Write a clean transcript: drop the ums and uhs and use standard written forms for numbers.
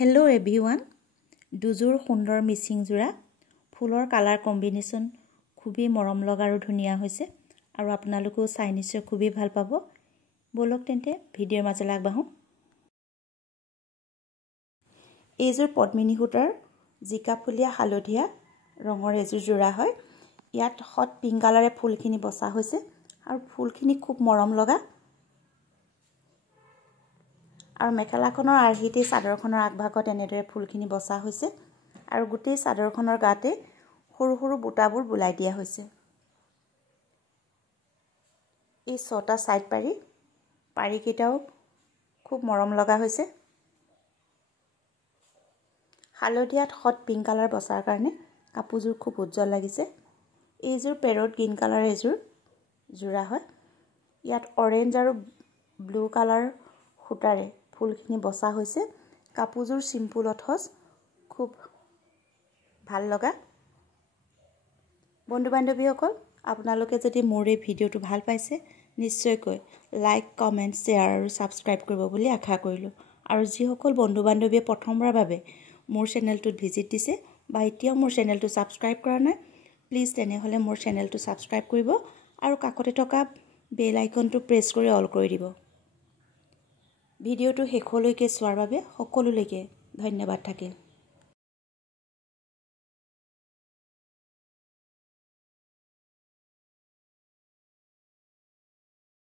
Hello everyone, দুজোৰ সুন্দৰ মিচিং জোৰা ফুলৰ কালাৰ কম্বিনেশ্যন খুবই মৰম লগা আৰু ধুনিয়া হৈছে আৰু আপোনালোকো চাই নিশ্চয় খুবই ভাল পাব। বলক তেন্তে ভিডিঅ'ৰ মাজলৈ আগবাঢ়ো। এইজোৰ পদ্মিনী সূতাৰ জিকা ফুলীয়া হালধীয়া ৰঙৰ এজোৰ জোৰা হয়। ইয়াত হট পিংক কালাৰে ফুলখিনি বসা হৈছে আৰু ফুলখিনি খুব মৰম লগা। আৰু মেখেলাখনৰ আৰ্হিতে চাদৰখনৰ আগভাগত এনেদৰে ফুলখিনি বসা হৈছে আৰু গোটেই চাদৰখনৰ গাতে সৰু সৰু বুটাবোৰ বুলাই দিয়া হৈছে। এই ছটা সাইড পাৰি কেইটাও খুব মৰম লগা হৈছে। হালধীয়াত হট পিংক কালাৰ বসাৰ কাৰণে কাপোৰযোৰ খুব উজ্জ্বল লাগিছে। এইযোৰ পেৰট গ্ৰীণ কালাৰ এযোৰ জোৰা হয়। ইয়াত অৰেঞ্জ আৰু ব্লু কালাৰ সূতাৰে ফুলখিনি বসা হৈছে। কাপোৰযোৰ সিম্পল অথচ খুব ভাল লগা। বন্ধু বান্ধৱীসকল, আপোনালোকে যদি মোৰ এই ভিডিঅ'টো ভাল পাইছে নিশ্চয়কৈ লাইক, কমেন্ট, শ্বেয়াৰ আৰু সাবস্ক্ৰাইব কৰিব বুলি আশা কৰিলো। আৰু যিসকল বন্ধু বান্ধৱীয়ে প্ৰথমবাৰৰ বাবে মোৰ চেনেলটোত ভিজিট দিছে বা এতিয়াও মোৰ চেনেলটো সাবস্ক্ৰাইব কৰা নাই, প্লিজ তেনেহলে মোৰ চেনেলটো সাবস্ক্ৰাইব কৰিব আৰু কাষতে থকা বেল আইকনটো প্ৰেছ কৰি অল কৰি দিব। ভিডিঅ'টো শেষলৈকে চোৱাৰ বাবে সকলোলৈকে ধন্যবাদ থাকিল।